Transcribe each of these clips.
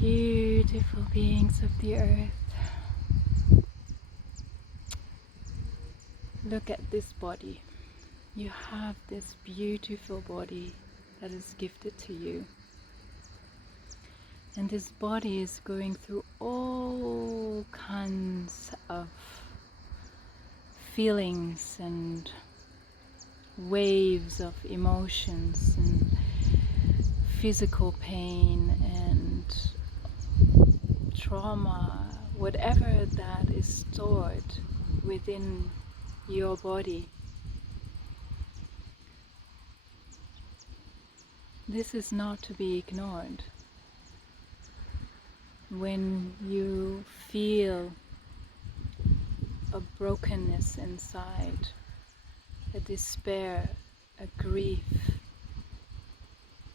Beautiful beings of the earth, look at this body. You have this beautiful body that is gifted to you. And this body is going through all kinds of feelings and waves of emotions and physical pain and trauma, whatever that is stored within your body. This is not to be ignored. When you feel a brokenness inside, a despair, a grief,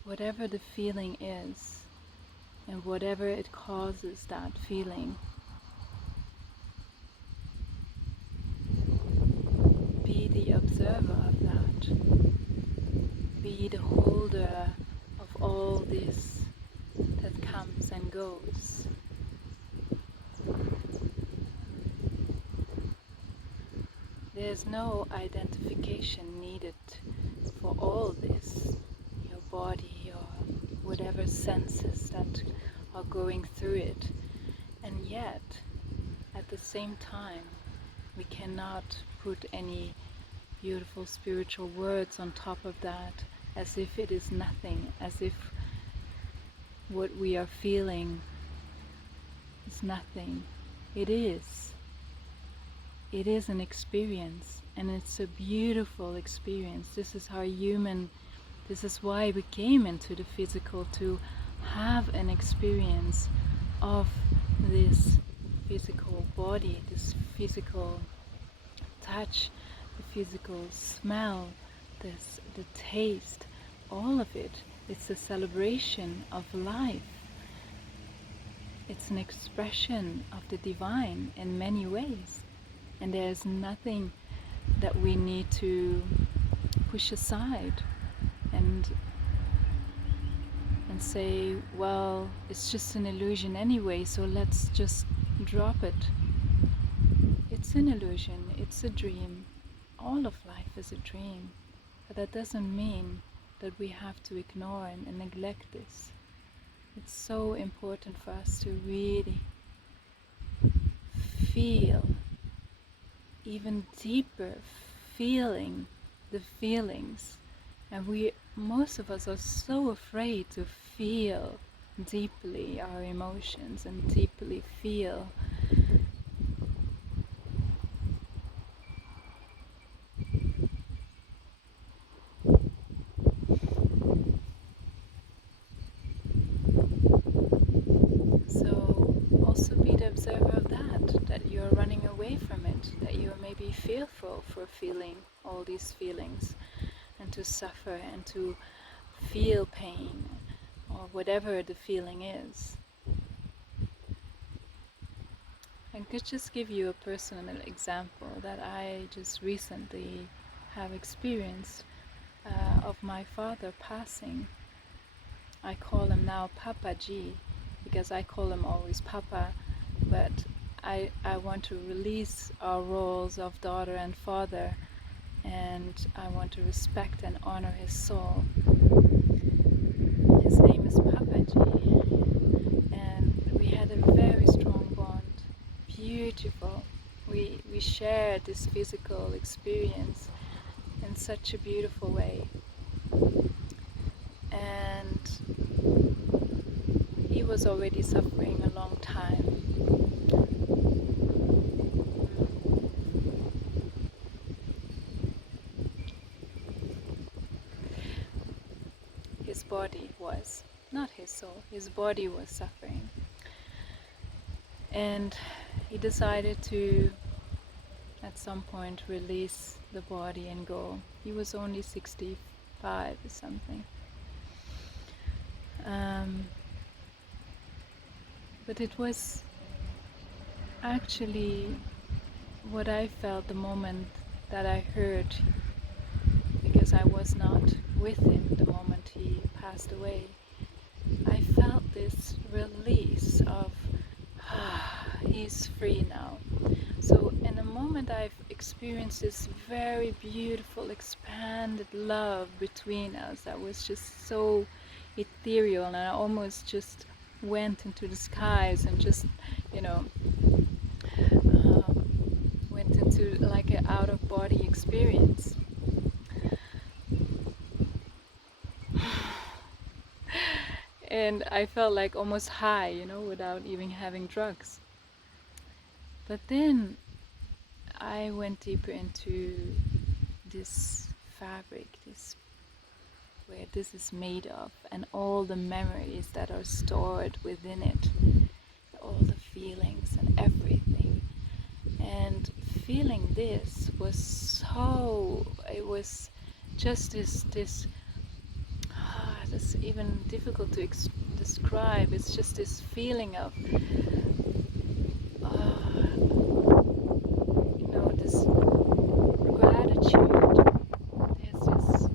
whatever the feeling is, and whatever it causes that feeling, be the observer of that. Be the holder of all this that comes and goes. There's no identification needed for all this, your body or whatever senses that are going through it. And yet, at the same time, we cannot put any beautiful spiritual words on top of that, as if it is nothing, as if what we are feeling is nothing. It is. It is an experience, and it's a beautiful experience. This is this is why we came into the physical, to have an experience of this physical body, this physical touch, the physical smell, the taste, all of it. It's a celebration of life. It's an expression of the divine in many ways. And there's nothing that we need to push aside and say, well, it's just an illusion anyway, so let's just drop it. It's an illusion, it's a dream. All of life is a dream. But that doesn't mean that we have to ignore and neglect this. It's so important for us to really feel even deeper, feeling the feelings. And most of us are so afraid to feel deeply our emotions and deeply feel. So also be the observer of that you're running away from it, that you're maybe fearful for feeling all these feelings, and to suffer and to feel pain or whatever the feeling is. I could just give you a personal example that I just recently have experienced of my father passing. I call him now Papa G, because I call him always Papa, but I want to release our roles of daughter and father, and I want to respect and honor his soul. His name is Papa G, and we had a very strong bond, beautiful. We shared this physical experience in such a beautiful way, and he was already suffering a long time. His body was, not his soul, his body was suffering. And he decided to, at some point, release the body and go. He was only 65 or something. But it was actually what I felt the moment that I heard, because I was not with him the moment he passed away. I felt this release of, he's free now. So in a moment I've experienced this very beautiful expanded love between us that was just so ethereal, and I almost just went into the skies and just, you know, went into like an out-of-body experience. And I felt like almost high, you know, without even having drugs. But then I went deeper into this fabric, this where this is made of, and all the memories that are stored within it, all the feelings and everything. And feeling this was so, it was just this this even difficult to describe. It's just this feeling of you know, this gratitude. There's this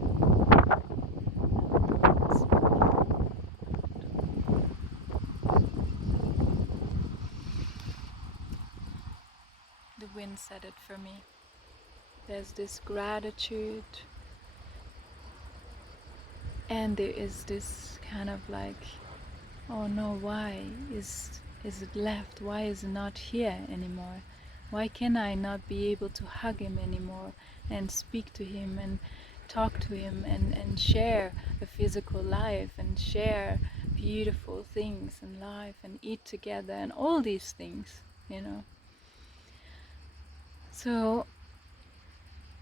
the wind said it for me. There's this gratitude, and there is this kind of like, oh no, why is it left? Why is it not here anymore? Why can I not be able to hug him anymore and speak to him and talk to him and share a physical life and share beautiful things in life and eat together and all these things, you know? So,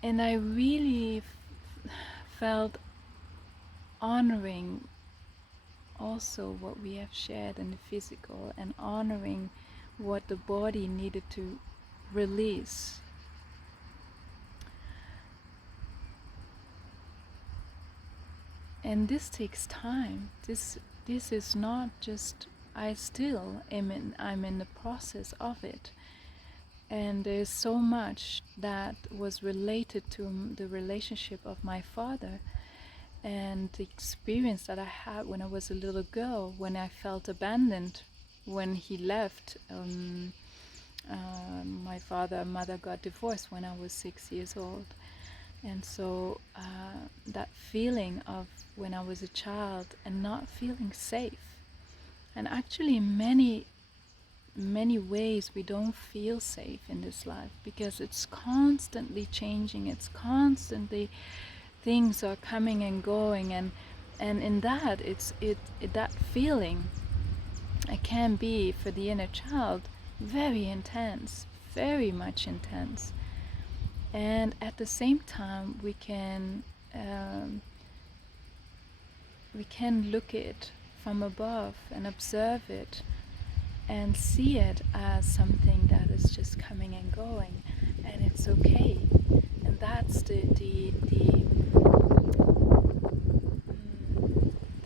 and I really felt honoring also what we have shared in the physical, and honoring what the body needed to release. And this takes time. This is not just, I'm in the process of it. And there's so much that was related to the relationship of my father and the experience that I had when I was a little girl, when I felt abandoned when he left. My father and mother got divorced when I was 6 years old. And so that feeling of when I was a child and not feeling safe. And actually in many ways we don't feel safe in this life, because it's constantly changing, it's constantly, things are coming and going, and in that that feeling, it can be for the inner child very intense, very much intense. And at the same time we can look at it from above and observe it and see it as something that is just coming and going, and it's okay. And that's the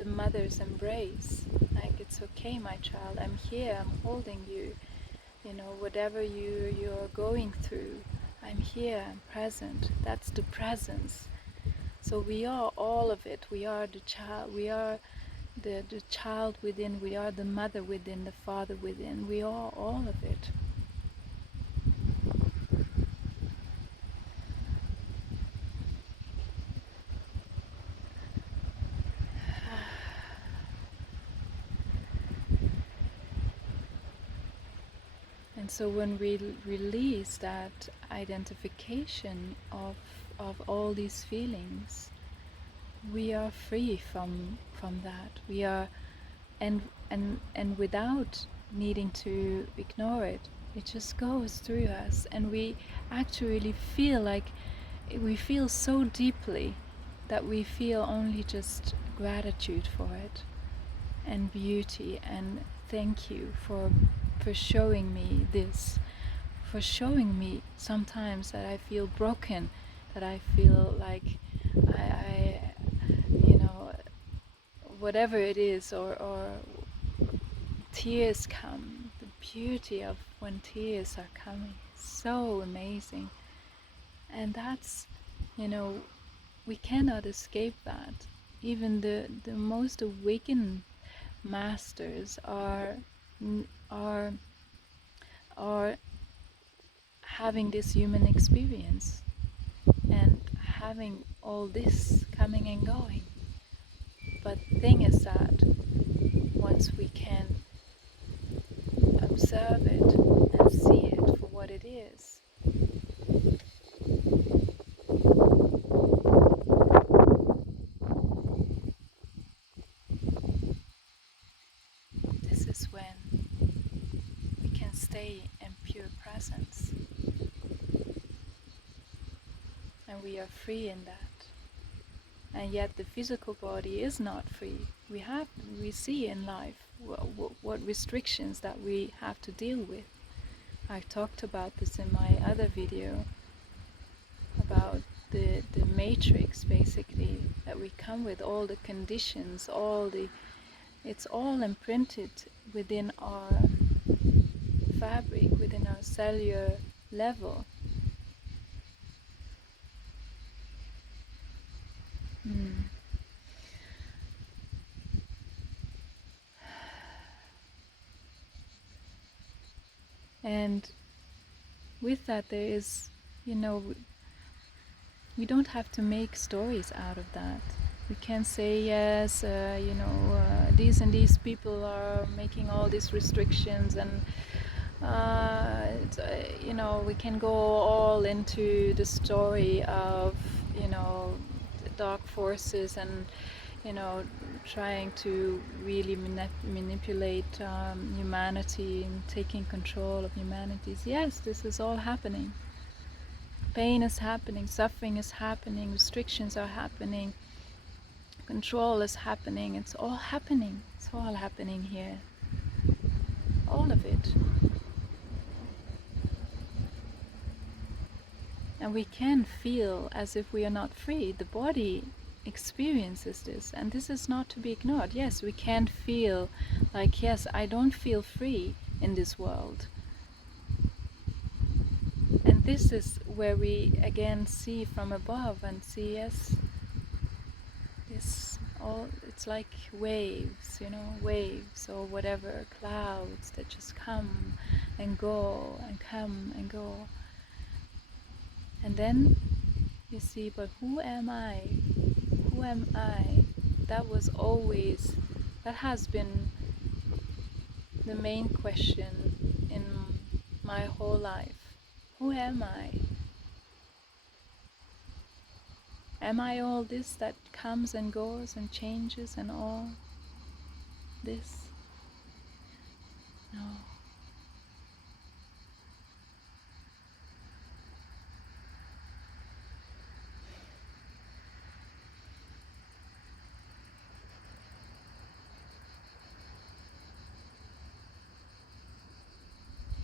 mother's embrace. Like, it's okay, my child, I'm here, I'm holding you, you know, whatever you're going through, I'm here, I'm present. That's the presence. So we are all of it. We are the child, we are the child within, we are the mother within, the father within. We are all of it. And so when we release that identification of all these feelings, we are free from that. We are, and without needing to ignore it, it just goes through us, and we actually feel like, we feel so deeply that we feel only just gratitude for it and beauty, and thank you for showing me this, for showing me sometimes that I feel broken, that I feel like I you know, whatever it is, or tears come, the beauty of when tears are coming, so amazing. And that's, you know, we cannot escape that. Even the most awakened masters are are having this human experience and having all this coming and going. But the thing is that once we can observe it and see it for what it is, this is when we can stay in pure presence, and we are free in that. And yet the physical body is not free. We see in life what restrictions that we have to deal with. I talked about this in my other video about the matrix, basically, that we come with, all the conditions, it's all imprinted within our fabric, within our cellular level. And with that, there is, we don't have to make stories out of that. We can say, yes, these and these people are making all these restrictions, and we can go all into the story of, the dark forces and, trying to really manipulate humanity and taking control of humanity. Yes, this is all happening. Pain is happening, suffering is happening, restrictions are happening, control is happening. It's all happening. It's all happening here. All of it. And we can feel as if we are not free. The body experiences this, and this is not to be ignored. Yes, we can feel like, yes, I don't feel free in this world. And this is where we again see from above and see, yes, it's like waves, waves or whatever, clouds that just come and go and come and go. And then you see, but who am I? Who am I? That has been the main question in my whole life. Who am I? Am I all this that comes and goes and changes and all this? No.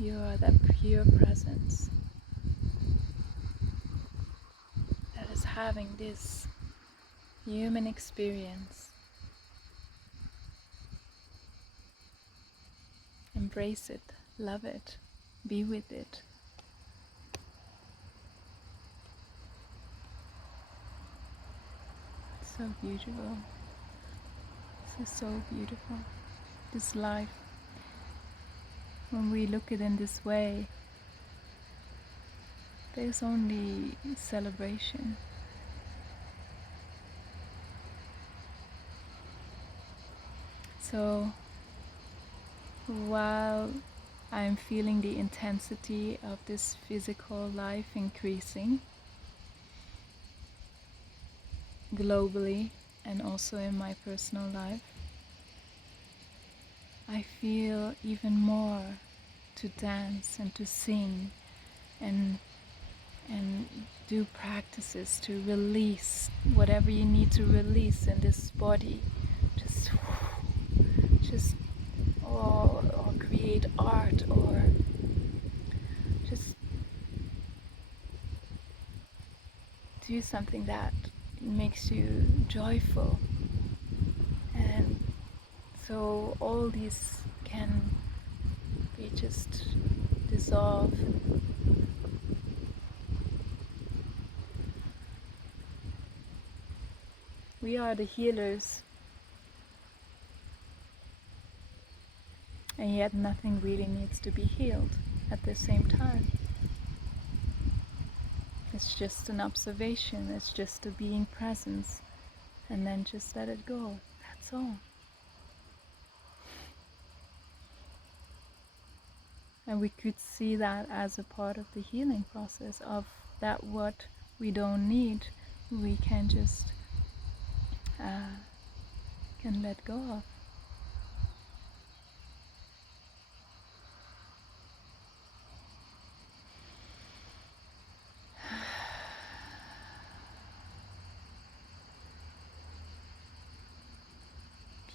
You are that pure presence that is having this human experience. Embrace it, love it, be with it. It's so beautiful. This is so beautiful. This life, when we look at it in this way, there's only celebration. So while I'm feeling the intensity of this physical life increasing globally and also in my personal life, I feel even more to dance and to sing and do practices to release whatever you need to release in this body. Just or create art, or just do something that makes you joyful. And so all these can be just dissolve. We are the healers. and yet nothing really needs to be healed at the same time. It's just an observation, it's just a being presence, and then just let it go. That's all. And we could see that as a part of the healing process, of that what we don't need, we can just can let go of.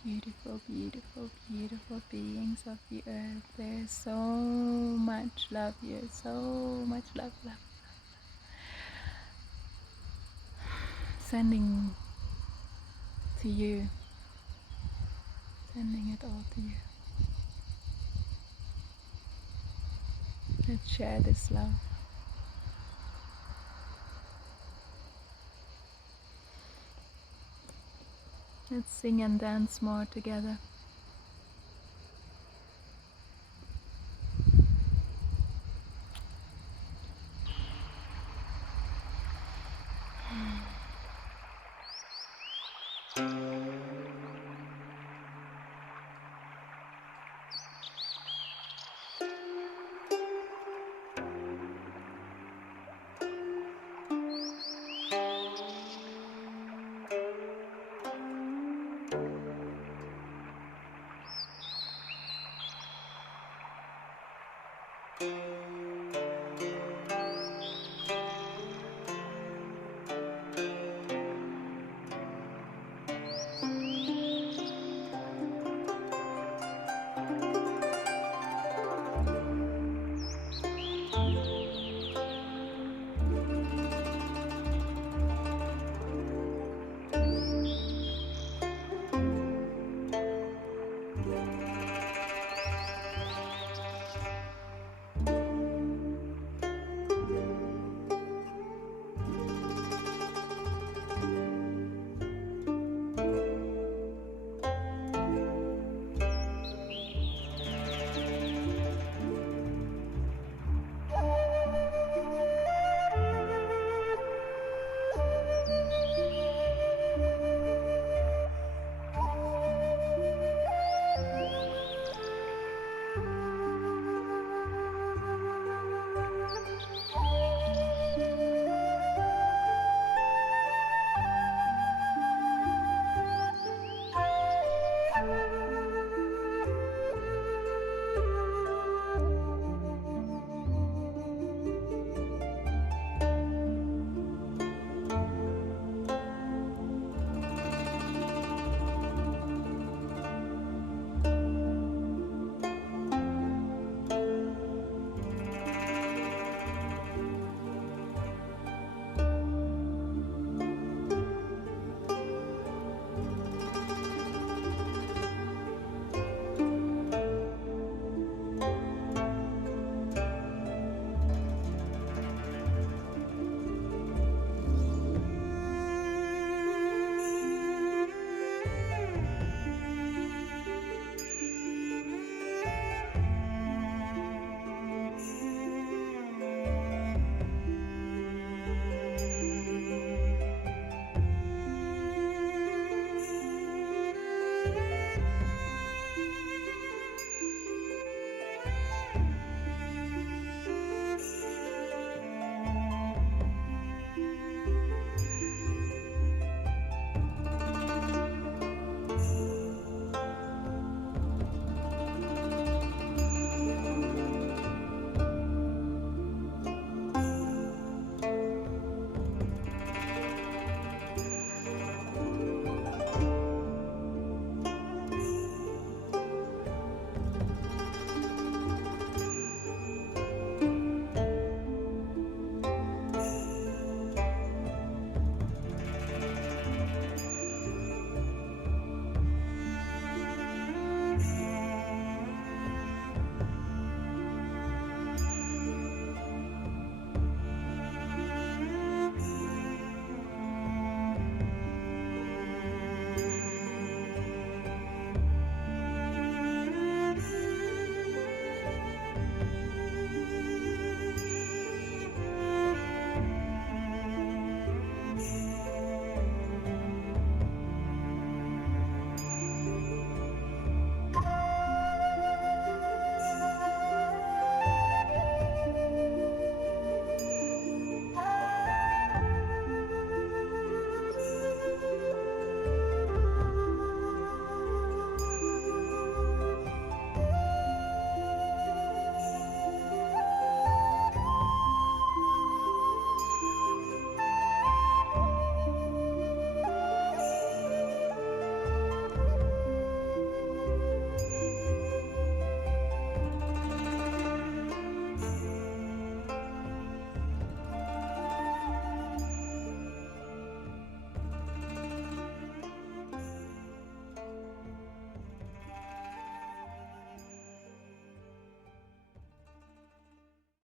Beautiful, beautiful, beautiful beings of the earth. There's so much love here, so much love, love. Sending to you, sending it all to you. Let's share this love. Let's sing and dance more together.